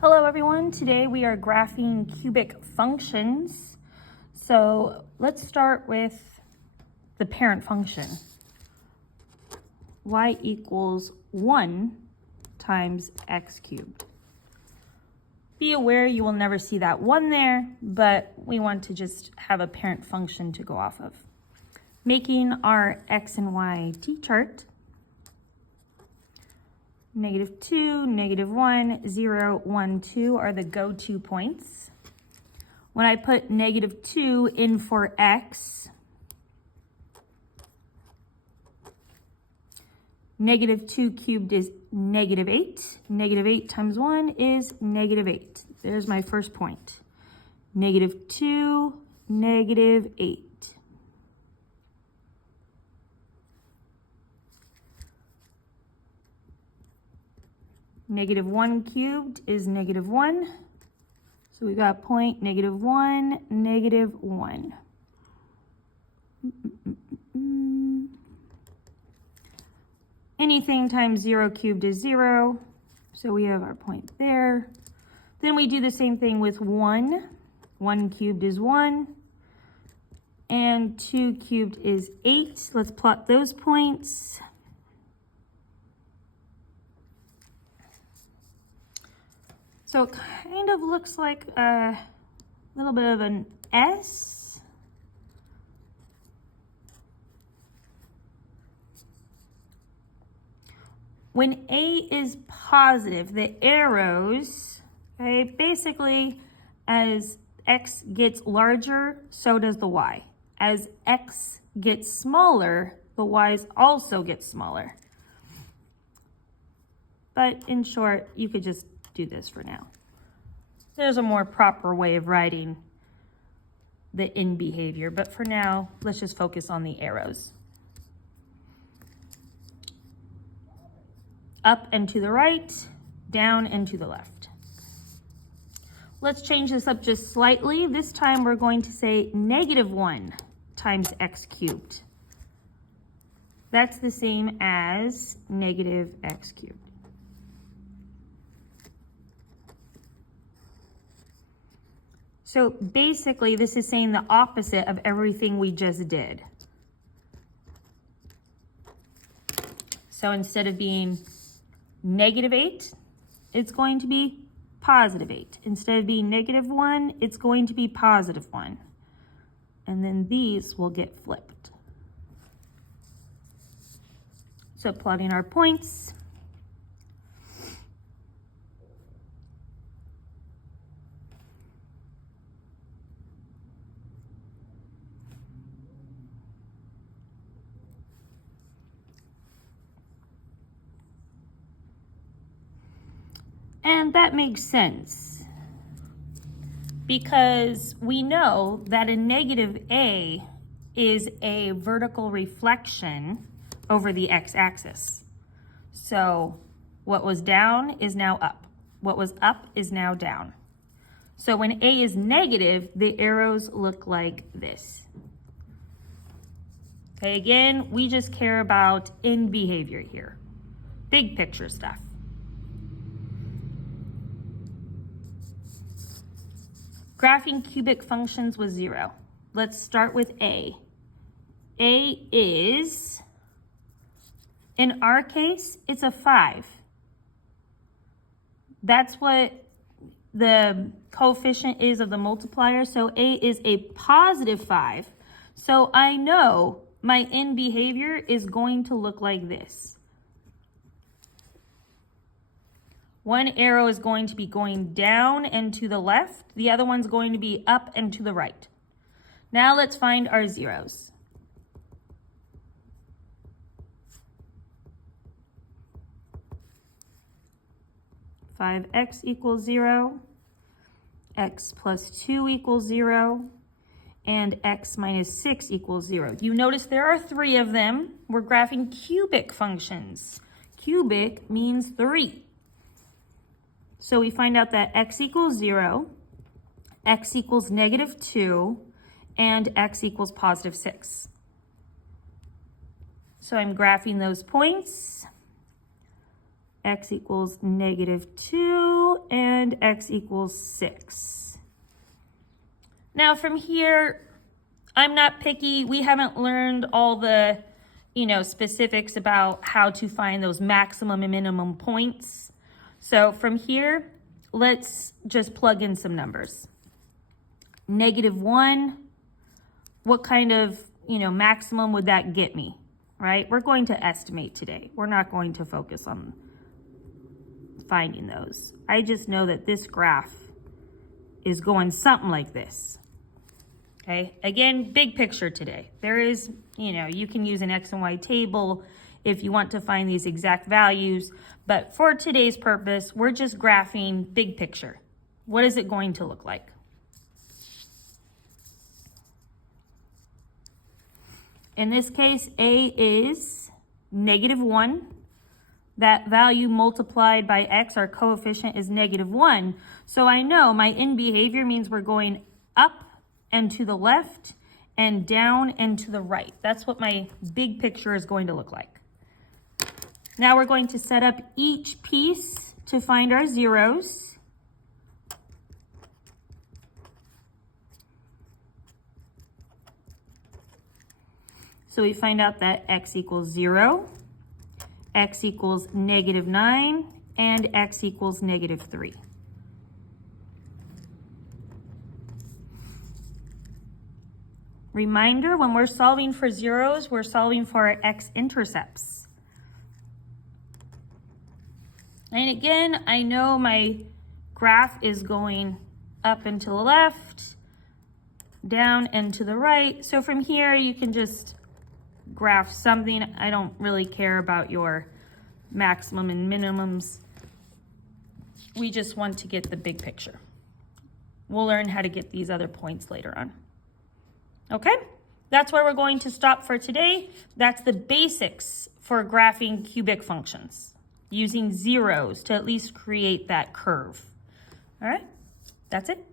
Hello everyone, today we are graphing cubic functions. So let's start with the parent function. Y equals 1 times x cubed. Be aware you will never see that 1 there, but we want to just have a parent function to go off of. Making our x and y t-chart. -2, -1, 0, 1, 2 are the go-to points. When I put -2 in for x, -2 cubed is -8. -8 times 1 is -8. There's my first point. -2, -8. -1 cubed is -1. So we got point -1, -1. Anything times 0 cubed is 0. So we have our point there. Then we do the same thing with 1. 1 cubed is 1. And 2 cubed is 8. Let's plot those points. So it kind of looks like a little bit of an S. When A is positive, the arrows, okay, basically as x gets larger, so does the y. As x gets smaller, the y's also get smaller. But in short, you could just do this for now. There's a more proper way of writing the in behavior, but for now, let's just focus on the arrows. Up and to the right, down and to the left. Let's change this up just slightly. This time we're going to say -1 times x cubed. That's the same as -x cubed. So basically, this is saying the opposite of everything we just did. So instead of being -8, it's going to be +8. Instead of being -1, it's going to be +1. And then these will get flipped. So plotting our points. And that makes sense because we know that a -a is a vertical reflection over the x-axis. So what was down is now up. What was up is now down. So when a is negative, the arrows look like this. Okay, again, we just care about in behavior here. Big picture stuff. Graphing cubic functions with 0. Let's start with A. A is, in our case, it's a 5. That's what the coefficient is of the multiplier. So A is a +5. So I know my in behavior is going to look like this. One arrow is going to be going down and to the left. The other one's going to be up and to the right. Now let's find our zeros. (5x = 0), x + 2 = 0, and x - 6 = 0. You notice there are 3 of them. We're graphing cubic functions. Cubic means 3. So we find out that x = 0, x = -2, and x = +6. So I'm graphing those points. X = -2 and x equals 6. Now from here, I'm not picky. We haven't learned all the, specifics about how to find those maximum and minimum points. So from here, let's just plug in some numbers. -1, what kind of, maximum would that get me, right? We're going to estimate today. We're not going to focus on finding those. I just know that this graph is going something like this. Okay, again, big picture today. There is, you can use an X and Y table if you want to find these exact values, but for today's purpose, we're just graphing big picture. What is it going to look like? In this case, A is -1. That value multiplied by X, our coefficient, is -1. So I know my in behavior means we're going up and to the left and down and to the right. That's what my big picture is going to look like. Now we're going to set up each piece to find our zeros. So we find out that X equals 0, X equals -9, and X equals -3. Reminder, when we're solving for zeros, we're solving for our x-intercepts. And again, I know my graph is going up and to the left, down and to the right. So from here, you can just graph something. I don't really care about your maximum and minimums. We just want to get the big picture. We'll learn how to get these other points later on. Okay, that's where we're going to stop for today. That's the basics for graphing cubic functions, using zeros to at least create that curve. All right, that's it.